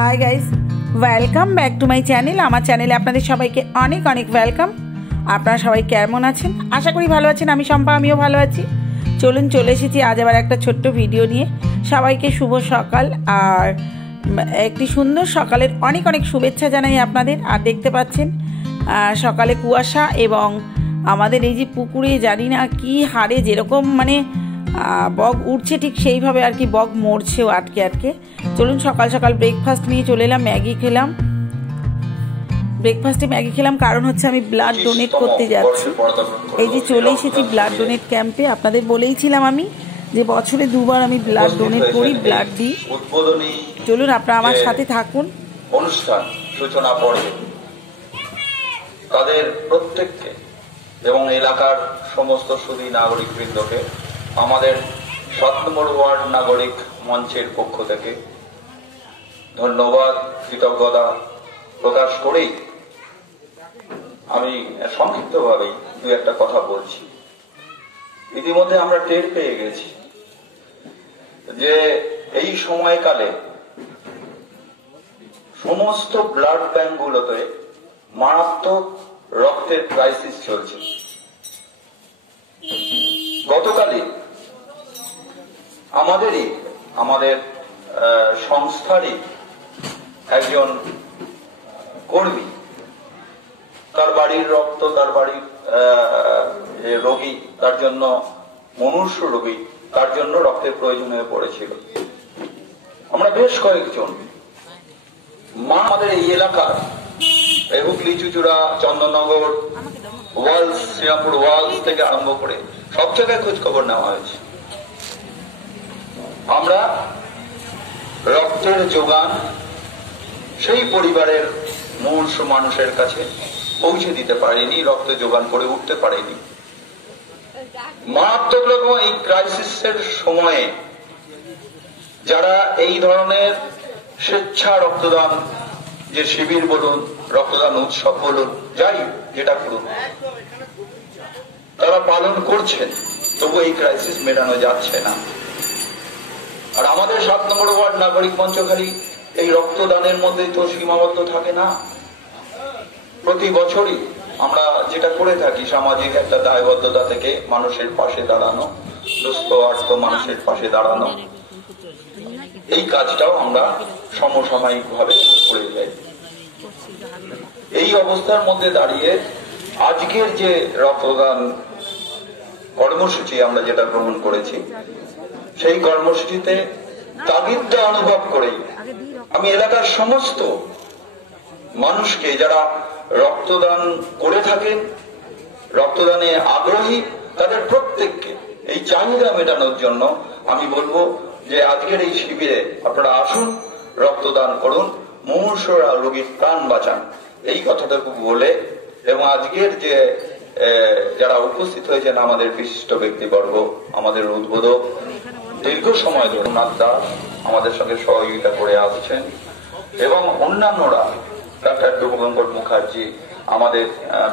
Hi guys welcome back to my channel. आमार चैनेले आपनादेर सबाइके अनेक अनेक वेलकम। आपनारा सबाई केमन आछेन? आशा करी भालो आछेन। आमी शम्पा, आमिओ भालो आछि। चलुन चले एसेछि आज आबार एकटा छोट्ट भिडियो निये। सबाइके शुभ सकाल और एकटी सुंदर सकालेर अनेक अनेक शुभेच्छा जानाई आपनादेर। और देखते पाच्छेन सकाले कुयाशा एबं आमादेर एई जे पुकुरे जानि ना कि हारे जेरकम माने बग उठছে ঠিক সেইভাবে আর কি বগ মরছেও আটকে আটকে। চলুন সকাল সকাল ব্রেকফাস্ট নিয়ে চলে এলাম। ম্যাগি খেলাম। ব্রেকফাস্টে ম্যাগি খেলাম কারণ হচ্ছে আমি ব্লাড ডোনেট করতে যাচ্ছি। এই যে চলে এসেছি ব্লাড ডোনেট ক্যাম্পে। আপনাদের বলেইছিলাম আমি যে বছরে দুবার আমি ব্লাড ডোনেট করি, ব্লাড দিই। চলুন আপনারা আমার সাথে থাকুন। অনুষ্ঠান সূচনা পর্বে তাদের প্রত্যেককে এবং এলাকার সমস্ত সুধী নাগরিকবৃন্দকে আমাদের ৭ নম্বর ওয়ার্ড নাগরিক মঞ্চের পক্ষ থেকে ধন্যবাদ কৃতজ্ঞতা প্রকাশ করেই আমি সংক্ষিপ্তভাবেই দু একটা কথা বলছি। ইতিমধ্যে আমরা টের পেয়ে গেছি যে এই সময়কালে সমস্ত ব্লাড ব্যাংকগুলোতে মারাত্মক রক্তের ক্রাইসিস চলছে। গতকালই আমাদের সংস্থারই একজন কর্মী তার বাড়ির রক্ত, তার বাড়ির রোগী, তার জন্য মনুষ্য রোগী, তার জন্য রক্তের প্রয়োজন হয়ে পড়েছিল। আমরা বেশ কয়েকজন আমাদের এই এলাকার হুগলি, চুচুড়া, চন্দননগর, ওয়ালস, শ্রীরামপুর ওয়ালস থেকে আরম্ভ করে সব জায়গায় খোঁজ খবর নেওয়া হয়েছে। আমরা রক্তের যোগান সেই পরিবারের মূর্ষ মানুষের কাছে পৌঁছে দিতে পারেনি, রক্ত যোগান করে উঠতে পারেনি। মারাত্মক রকম এই ক্রাইসিসের সময়ে যারা এই ধরনের স্বেচ্ছা রক্তদান, যে শিবির বলুন, রক্তদান উৎসব বলুন, যাই যেটা করুন, তারা পালন করছেন, তবু এই ক্রাইসিস মেটানো যাচ্ছে না। আর আমাদের ৭ নম্বর ওয়ার্ড নাগরিক মঞ্চ খালি এই রক্তদানের মধ্যেই তো সীমাবদ্ধ থাকে না। প্রতি বছরই আমরা যেটা করে থাকি, সামাজিক একটা দায়বদ্ধতা থেকে মানুষের পাশে দাঁড়ানো, দুস্থ আর্ত মানুষের পাশে দাঁড়ানো, এই কাজটাও আমরা সমসাময়িক ভাবে করে যাই। এই অবস্থার মধ্যে দাঁড়িয়ে আজকের যে রক্তদান কর্মসূচি আমরা যেটা গ্রহণ করেছি, সেই কর্মসূচিতে তাগিদটা অনুভব করেই আমি এলাকার সমস্ত মানুষকে যারা রক্তদান করে থাকেন, রক্তদানে আগ্রহী, তাদের প্রত্যেককে এই চাহিদা মেটানোর জন্য আমি বলবো যে আজকের এই শিবিরে আপনারা আসুন, রক্তদান করুন, মুমূর্ষ রোগীর প্রাণ বাঁচান, এই কথাটুকু বলে এবং আজকের যে যারা উপস্থিত হয়েছেন আমাদের বিশিষ্ট ব্যক্তিবর্গ, আমাদের উদ্বোধক দীর্ঘ সময় ধরে রঘুনাথ দাস আমাদের সঙ্গে সহযোগিতা করে আসছেন এবং অন্যান্যরা, ডাক্তার শুভঙ্কর মুখার্জি আমাদের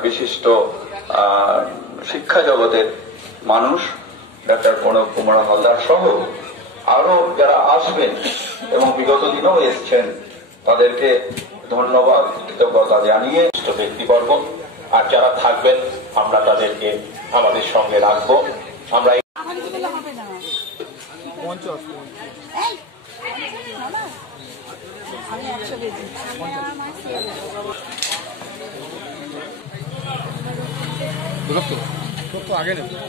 বিশিষ্ট শিক্ষা জগতের মানুষ, ডাক্তার প্রণব কুমার হালদার সহ আরো যারা আসবেন এবং বিগত দিনেও এসছেন, তাদেরকে ধন্যবাদ কৃতজ্ঞতা জানিয়ে ব্যক্তিবর্গ আর যারা থাকবেন আমরা তাদেরকে আমাদের সঙ্গে রাখবো। আমরা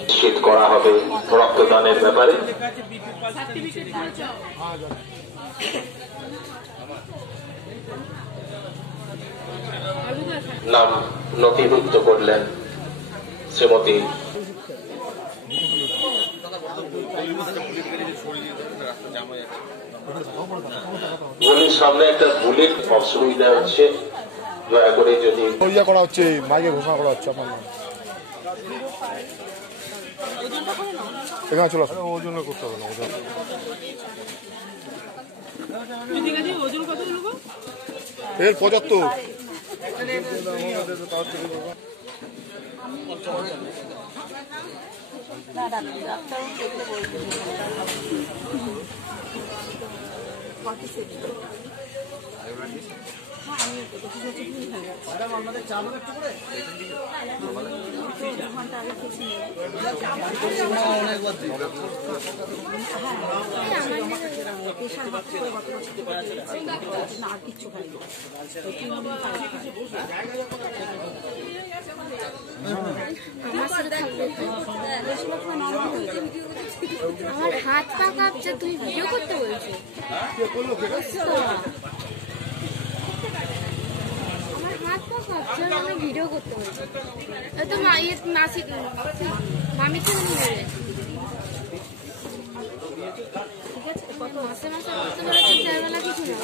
নিশ্চিত করা হবে রক্তদানের ব্যাপারে। নাম নথিভুক্ত করলেন শ্রীমতী গুলির সামনে একটা বুলেট অসুবিধা হচ্ছে, দয়া করে যদি করা হচ্ছে মাইকে ঘোষণা করা হচ্ছে আপনার নাম এখানে চলে আসুন। ওজন করতে হবে না, ওজন কত হলো? এর ৭৫। না ডাক্তার দেখলে বলতে আমার হাত পা কাঁপছে, তুমি ভিডিও করতে বলছো? আমার হাত পা কাঁপছে, আমি ভিডিও করতে বলছি। তো মাসি মামি থেকে নিয়ে ঠিক আছে, কত মাসে মাসে করতে পারছি, চাইবেলা কিছু না।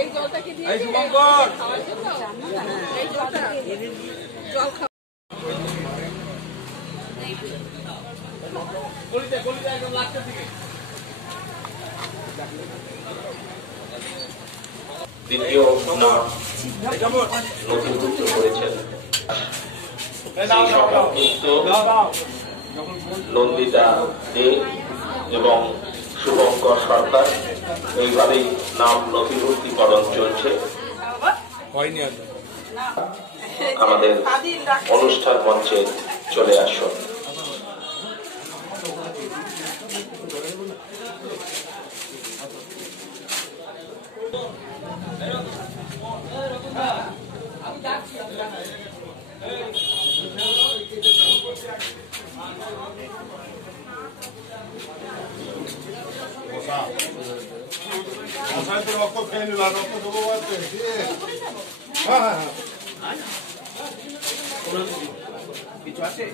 এই জলটাকে দিয়ে এই শুভঙ্কর এই জলটা জল খাও গলিতে একদম লাস্টের দিকে দ্বিতীয় নাম নথিভুক্ত করেছেন নন্দিতা দে এবং শুভঙ্কর সরকার। এইভাবেই নাম নথিভুক্তিকরণ চলছে। আমাদের অনুষ্ঠান মঞ্চে চলে আসুন। রক্ত খেয়ে নিলাম, রক্ত দেবো বলতে। হ্যাঁ হ্যাঁ হ্যাঁ কিছু আছে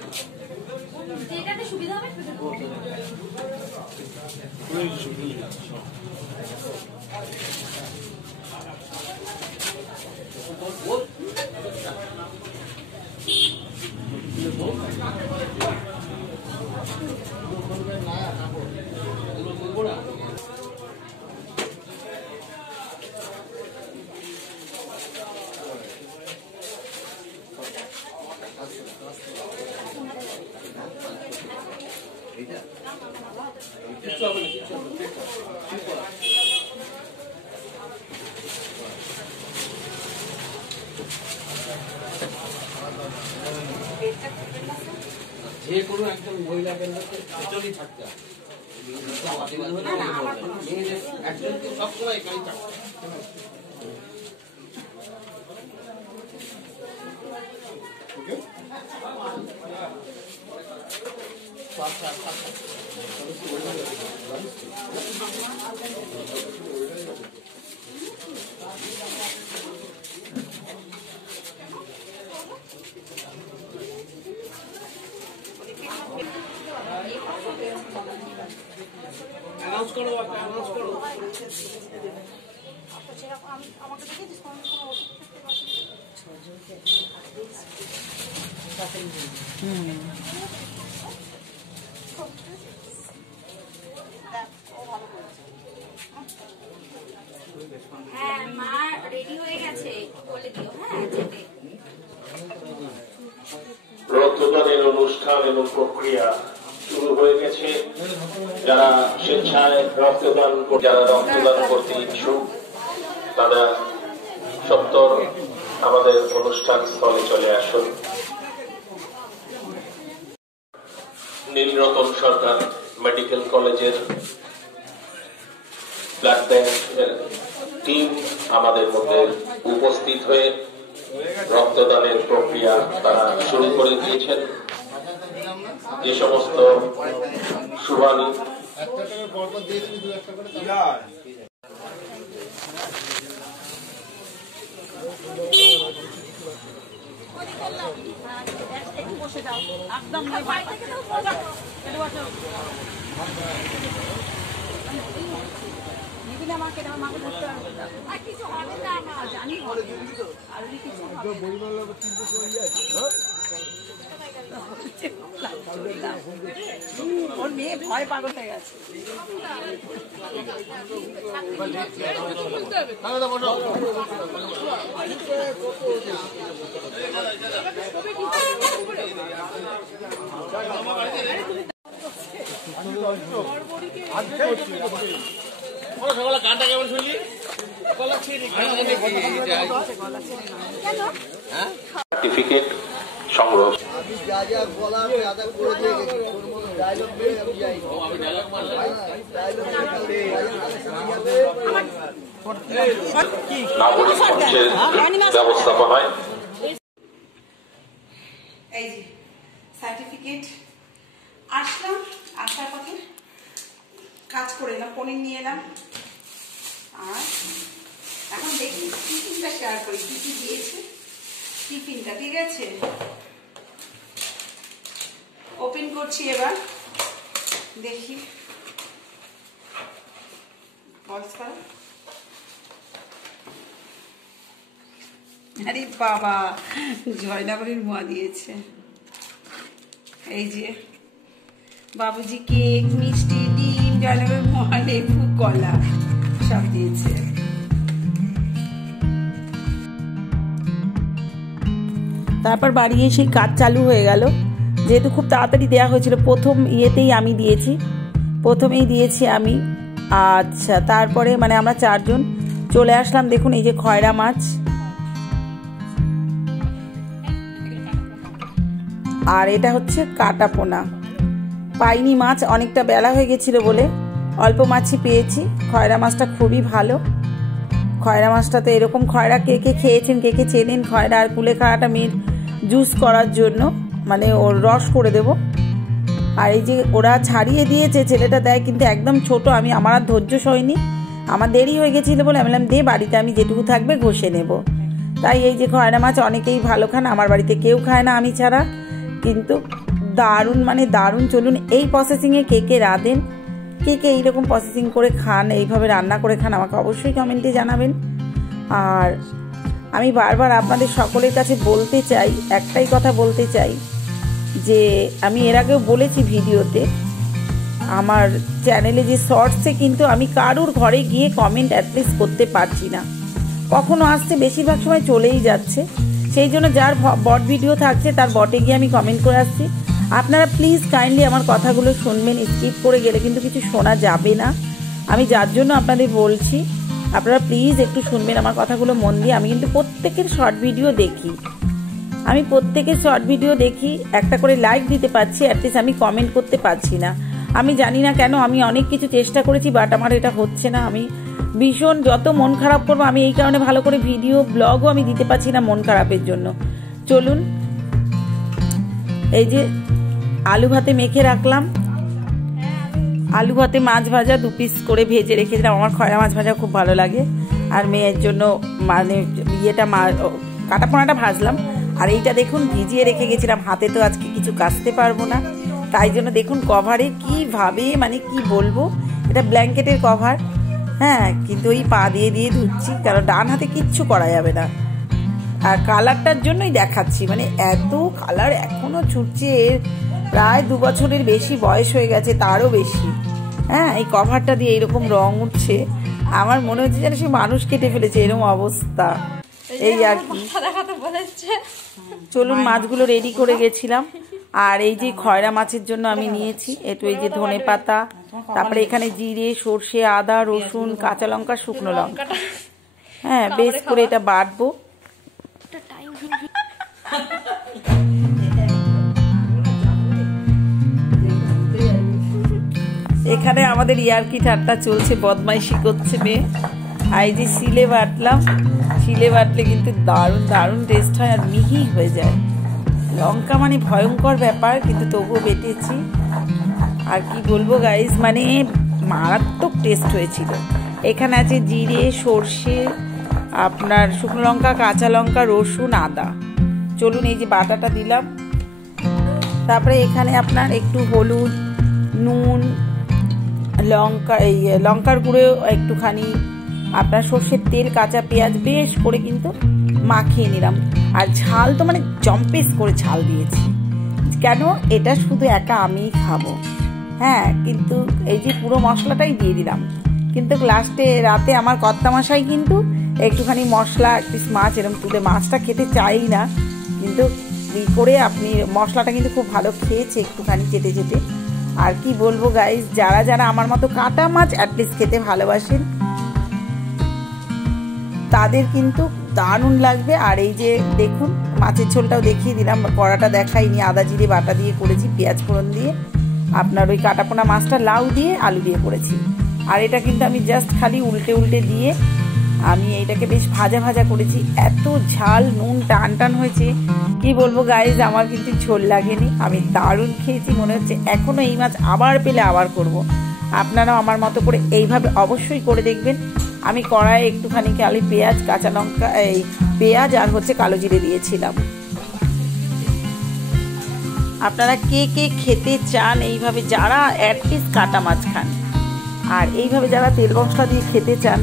যেটাতে সুবিধা হবে যে কোনো একজন মহিলা কেন্দ্রকে পেছনেই থাকতে হবে। একজনকে সবসময় এখানেই থাকতে হবে। অ্যানাউন্স করো, অ্যানাউন্স করো। হ্যাঁ, মা রেডি হয়ে গেছে, বলে দিও। হ্যাঁ, যেতে রক্তদানের অনুষ্ঠান এবং প্রক্রিয়া শুরু হয়ে গেছে। যারা স্বেচ্ছায় রক্তদান করতে ইচ্ছুক তারা সত্তর আমাদের অনুষ্ঠান স্থলে চলে আসুন। নীলরতন সরকার মেডিকেল কলেজের ব্লাড ব্যাংকের টিম আমাদের মধ্যে উপস্থিত হয়ে রক্তদানের প্রক্রিয়া তারা শুরু করে দিয়েছেন। যে সমস্ত শুভানি করলাম। বসে যাও একদম মাকে ধরতে হবে কিছু হবে না আমার জানি আর কিছু ওর মেয়ে ভয় পাগল হয়ে গেছে। গানটা কেমন শুনলি? সার্টিফিকেট সংগ্রহ আমি যা যা বলার আদা করে দিয়ে গেছি তোর মতো ডায়লগ মেরে আমি যাই নাগরিক মঞ্চের ব্যবস্থাপনা হয়। এই যে সার্টিফিকেট আসলাম, আসার পথে কাজ করে এলাম, পনির নিয়ে এলাম। আর এখন দেখি টিফিনটা শেয়ার করি, কি কি দিয়েছে টিফিনটা। ঠিক আছে, ওপেন করছি এবার, দেখি আরে বাবা জয়নগরের মোয়া দিয়েছে। এই যে বাবুজি কেক, মিষ্টি, ডিম, জয়নগরের মোয়া, লেবু, কলা সব দিয়েছে। তারপর বাড়ি এসে কাজ চালু হয়ে গেল, যেহেতু খুব তাড়াতাড়ি দেওয়া হয়েছিল। প্রথম ইয়েতেই আমি দিয়েছি, প্রথমেই দিয়েছি আমি। আচ্ছা, তারপরে মানে আমরা 4 জন চলে আসলাম। দেখুন এই যে খয়রা মাছ, আর এটা হচ্ছে কাটা পোনা। পাইনি মাছ, অনেকটা বেলা হয়ে গেছিল বলে অল্প মাছই পেয়েছি। খয়রা মাছটা খুবই ভালো। খয়রা মাছটাতে এরকম খয়রা কে কে খেয়েছেন, কে কে চেনেন, খয়রা আর কুলেখাড়াটা মেয়ের জুস করার জন্য, মানে ওর রস করে দেব। আর এই যে ওরা ছাড়িয়ে দিয়েছে, ছেলেটা দেয় কিন্তু একদম ছোট। আমার আর ধৈর্য সয়নি, আমার দেরি হয়ে গেছিলো বলে আমি বললাম দে, বাড়িতে আমি যেটুকু থাকবে ঘষে নেব। তাই এই যে খয়রা মাছ অনেকেই ভালো খান, আমার বাড়িতে কেউ খায় না আমি ছাড়া, কিন্তু দারুণ মানে দারুণ। চলুন এই প্রসেসিংয়ে কে কে রাঁধেন, কে কে এইরকম প্রসেসিং করে খান, এইভাবে রান্না করে খান, আমাকে অবশ্যই কমেন্টে জানাবেন। আর আমি বারবার আপনাদের সকলের কাছে বলতে চাই, একটাই কথা বলতে চাই, যে আমি এর আগেও বলেছি ভিডিওতে, আমার চ্যানেলে যে শর্টসে কিন্তু আমি কারুর ঘরে গিয়ে কমেন্ট অ্যাটলিস্ট করতে পারছি না। কখনো আসছে, বেশিরভাগ সময় চলেই যাচ্ছে। সেই জন্য যার বট ভিডিও থাকছে তার বটে গিয়ে আমি কমেন্ট করে আসছি। আপনারা প্লিজ কাইন্ডলি আমার কথাগুলো শুনবেন, স্কিপ করে গেলে কিন্তু কিছু শোনা যাবে না। আমি যার জন্য আপনাদের বলছি, আপনারা প্লিজ একটু শুনবেন আমার কথাগুলো মন দিয়ে। আমি কিন্তু প্রত্যেকের শর্ট ভিডিও দেখি, আমি প্রত্যেকের শর্ট ভিডিও দেখি, একটা করে লাইক দিতে পারছি, অ্যাটলিস্ট আমি কমেন্ট করতে পারছি না। আমি জানি না কেন, আমি অনেক কিছু চেষ্টা করেছি বাট আমার এটা হচ্ছে না। আমি ভীষণ যত মন খারাপ করবো, আমি এই কারণে ভালো করে ভিডিও ব্লগও আমি দিতে পারছি না মন খারাপের জন্য। চলুন এই যে আলু ভাতে মেখে রাখলাম, আলু ভাতে মাছ ভাজা 2 পিস করে ভেজে রেখেছিলাম। আমার খয়রা মাছ ভাজা খুব ভালো লাগে। আর মেয়ের জন্য মানে ইয়েটা কাটা পোনাটা ভাজলাম। আর এইটা দেখুন ভিজিয়ে রেখে গেছিলাম, হাতে তো আজকে কিছু কাচতে পারবো না, তাই জন্য দেখুন কভারে কিভাবে, মানে কি বলবো, এটা ব্ল্যাঙ্কেটের কভার। হ্যাঁ, কিন্তু ওই পা দিয়ে দিয়ে ধুচ্ছি, কারণ ডান হাতে কিচ্ছু করা যাবে না। আর কালারটার জন্যই দেখাচ্ছি, মানে এত কালার এখনও ছুটছে। প্রায় 2 বছরের বেশি বয়স হয়ে গেছে, তারও বেশি। হ্যাঁ, এই কভারটা দিয়ে এইরকম রং উঠছে, আমার মনে হচ্ছে যেন সে মানুষ কেটে ফেলেছে, এরকম অবস্থা। এই আর কি। চলুন মাছগুলো রেডি করে গেছিলাম। আর এই যে খয়রা মাছের জন্য আমি নিয়েছি একটু এই যে ধনে পাতা, তারপরে এখানে জিরে, সর্ষে, আদা, রসুন, কাঁচা লঙ্কা, শুকনো লঙ্কা। হ্যাঁ, বেশ করে এটা বাটবো। এখানে আমাদের ইয়ার্কি ঠাট্টা চলছে, বদমাইশি করছে মেয়ে। আর এই যে শিলে বাটলাম, শিলে বাটলে কিন্তু দারুণ দারুণ টেস্ট হয় আর মিহি হয়ে যায়। লঙ্কা মানে ভয়ঙ্কর ব্যাপার, কিন্তু তবুও বেটেছি। আর কি বলবো গাইজ, মানে মারাত্মক টেস্ট হয়েছিল। এখানে আছে জিরে, সর্ষে, আপনার শুকনো লঙ্কা, কাঁচা লঙ্কা, রসুন, আদা। চলুন এই যে বাটাটা দিলাম, তারপরে এখানে আপনার একটু হলুদ, নুন, লঙ্কার গুঁড়ো একটুখানি, আপনার সর্ষের তেল, কাঁচা পেঁয়াজ বেশ করে কিন্তু মাখিয়ে নিলাম। আর ঝাল তো মানে জম্পেস করে ঝাল দিয়েছি, কেন এটা শুধু একা আমিই খাবো। হ্যাঁ, কিন্তু এই যে পুরো মশলাটাই দিয়ে দিলাম। কিন্তু লাস্টে রাতে আমার কর্তামশাই কিন্তু একটুখানি মশলা, এক পিস মাছ এরকম তুলে, মাছটা খেতে চাই না কিন্তু করে আপনি মশলাটা কিন্তু খুব ভালো খেয়েছে একটুখানি চেটে চেটে। আর কি বলবো গাইস, যারা যারা আমার মতো কাটা মাছ অ্যাটলিস্ট খেতে ভালোবাসেন তাদের কিন্তু দারুণ লাগবে। আর এই যে দেখুন মাছের ঝোলটাও দেখিয়ে দিলাম, কড়াটা দেখাইনি, আদা জিরে বাটা দিয়ে করেছি, পেঁয়াজ ফোড়ন দিয়ে, আপনার ওই কাটাপোনা মাছটা লাউ দিয়ে আলু দিয়ে করেছি। আর এটা কিন্তু আমি জাস্ট খালি উল্টে উল্টে দিয়ে আমি এইটাকে বেশ ভাজা ভাজা করেছি। এত ঝাল, নুন টান টান হয়েছে কি বলবো গাইজ, আমার কিন্তু ঝোল লাগেনি, আমি দারুণ খেয়েছি। মনে হচ্ছে এখনও এই মাছ আবার পেলে আবার করব। আপনারাও আমার মতো করে এইভাবে অবশ্যই করে দেখবেন। আমি কড়াইয়ে একটুখানি কালি পেঁয়াজ, কাঁচা লঙ্কা, এই পেঁয়াজ আর হচ্ছে কালো জিরে দিয়েছিলাম। আপনারা কে কে খেতে চান এইভাবে, যারা অ্যাটলিস্ট কাটা মাছ খান আর এইভাবে যারা তেল মশলা দিয়ে খেতে চান,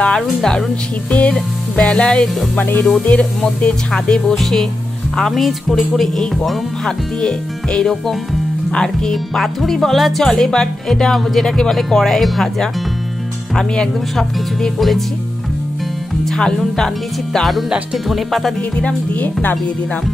দারুণ দারুণ শীতের বেলায় মানে রোদের মধ্যে ছাদে বসে আমেজ করে করে এই গরম ভাত দিয়ে এইরকম আর কি পাথুরি বলা চলে, বাট এটা যেটাকে বলে কড়াইয়ে ভাজা, আমি একদম সব কিছু দিয়ে করেছি। ঝাল নুন টান দিয়েছি দারুণ, লাস্টে ধনে পাতা দিয়ে দিলাম, দিয়ে নামিয়ে দিলাম।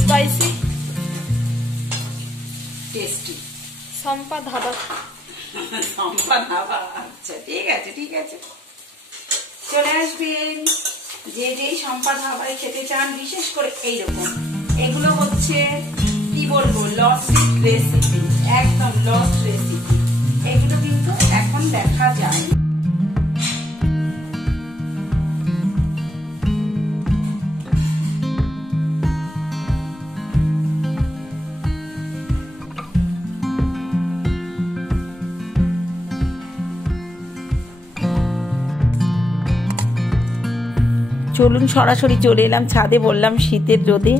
স্পাইসি টেস্টি সম্পা ধাবা। সম্পা ধাবা, আচ্ছা ঠিক আছে ঠিক আছে, চলে আসবেন যে যেই সম্পা ধাবায় খেতে চান। বিশেষ করে এইরকম, এগুলো হচ্ছে কি বলবো লস্ট রেসিপি, একদম লস্ট রেসিপি, এগুলো কিন্তু এখন দেখা যায় না। চলুন সরাসরি চলে এলাম ছাদে, বললাম শীতের রোদে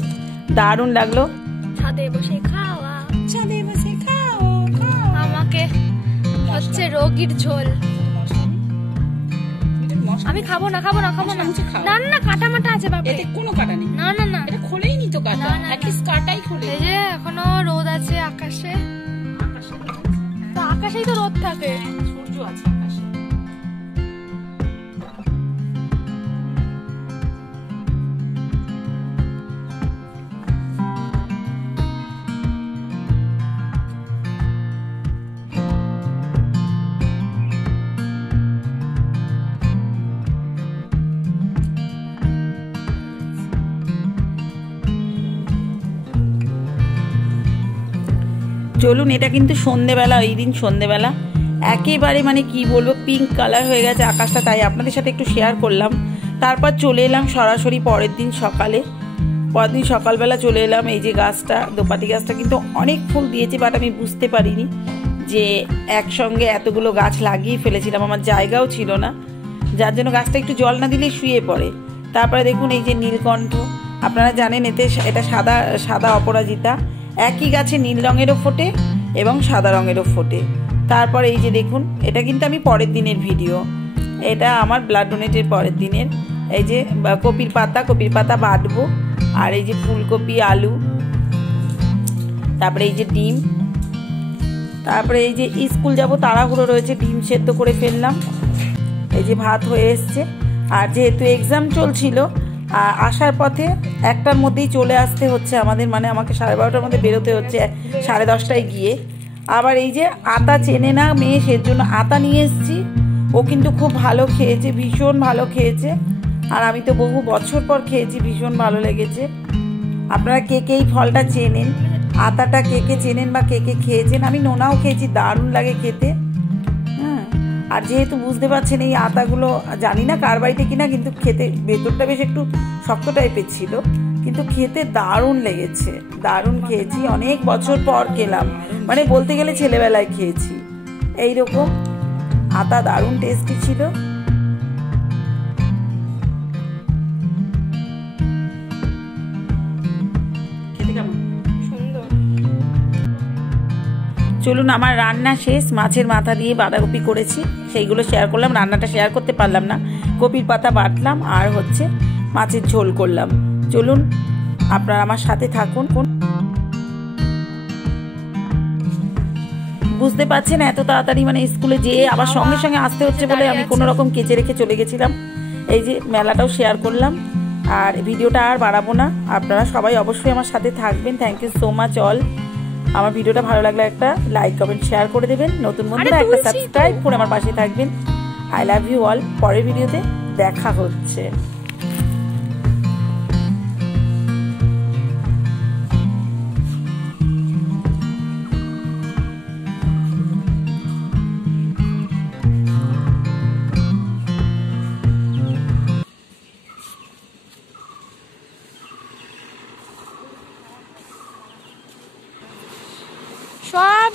দারুণ লাগলো। ছাদে বসে খাওয়া, ছাদে বসে খাও খাও। আমাকে হচ্ছে রোগীর ঝোল। আমি খাবো না খাবো না খাবো না, না না কাটা মাটা আছে বাবা, এতে কোনো কাটা নেই, না না না এটা খোলেই নি তো কাটা, অ্যাটলিস্ট কাটাই খোলে। এই যে এখনো রোদ আছে আকাশে, তো আকাশেই তো রোদ থাকে, সূর্য আছে আকাশে। চলুন, এটা কিন্তু সন্ধেবেলা, ওই দিন সন্ধেবেলা একেবারে মানে কি বলবো পিঙ্ক কালার হয়ে গেছে আকাশটা, তাই আপনাদের সাথে একটু শেয়ার করলাম। তারপর চলে এলাম সরাসরি পরের দিন সকালে, পরের দিন সকালবেলা চলে এলাম। এই যে গাছটা, দোপাটি গাছটা কিন্তু অনেক ফুল দিয়েছে, বাট আমি বুঝতে পারিনি যে একসঙ্গে এতগুলো গাছ লাগিয়ে ফেলেছিলাম, আমার জায়গাও ছিল না, যার জন্য গাছটা একটু জল না দিলে শুয়ে পড়ে। তারপরে দেখুন এই যে নীলকণ্ঠ, আপনারা জানেন এতে এটা সাদা সাদা অপরাজিতা, একই গাছে নীল রঙেরও ফোটে এবং সাদা রঙেরও ফোটে। তারপর এই যে দেখুন, এটা কিন্তু আমি পরের দিনের ভিডিও, এটা আমার ব্লাড ডোনেটের পরের দিনের। এই যে কপির পাতা বাটবো, আর এই যে ফুলকপি, আলু, তারপরে এই যে ডিম, তারপরে এই যে স্কুল যাব তাড়াহুড়ো রয়েছে, ডিম সেদ্ধ করে ফেললাম। এই যে ভাত হয়ে এসছে, আর যেহেতু এক্সাম চলছিল আসার পথে একটার মধ্যেই চলে আসতে হচ্ছে আমাদের, মানে আমাকে 12:30টার মধ্যে বেরোতে হচ্ছে 10:30টায় গিয়ে। আবার এই যে আতা চেনে না মেয়ে, সের জন্য আতা নিয়ে এসেছি, ও কিন্তু খুব ভালো খেয়েছে, ভীষণ ভালো খেয়েছে, আর আমি তো বহু বছর পর খেয়েছি, ভীষণ ভালো লেগেছে। আপনারা কে কে এই ফলটা চেনেন, আতাটা কে কে চেনেন বা কে কে খেয়েছেন। আমি নোনাও খেয়েছি, দারুণ লাগে খেতে। হ্যাঁ, আর যেহেতু বুঝতে পারছেন এই আতাগুলো জানি না কার বাড়িতে কিনা, কিন্তু খেতে ভেতরটা বেশ একটু শক্ত টাইপের ছিল, কিন্তু খেতে দারুণ লেগেছে, দারুণ খেয়েছি। অনেক বছর পর খেলাম, মানে বলতে গেলে ছেলেবেলায় খেয়েছি এইরকম আতা, দারুণ টেস্টি ছিল। চলুন, আমার রান্না শেষ। মাছের মাথা দিয়ে বাঁধাকপি করেছি, সেইগুলো শেয়ার করলাম। রান্নাটা শেয়ার করতে পারলাম না, কপির পাতা বাটলাম আর হচ্ছে মাছের ঝোল করলাম। চলুন আপনারা আমার সাথে থাকুন। বুঝতে পারছেন এত তাড়াতাড়ি মানে স্কুলে যেয়ে আবার সঙ্গে সঙ্গে আসতে হচ্ছে বলে আমি কোনো রকম কেচে রেখে চলে গেছিলাম। এই যে মেলাটাও শেয়ার করলাম, আর ভিডিওটা আর বাড়াবো না। আপনারা সবাই অবশ্যই আমার সাথে থাকবেন। Thank you so much all. আমার ভিডিওটা ভালো লাগলে একটা লাইক, কমেন্ট, শেয়ার করে দেবেন। নতুন বন্ধুরা একটা সাবস্ক্রাইব করে আমার পাশে থাকবেন। I love you all. পরের ভিডিওতে দেখা হচ্ছে। সব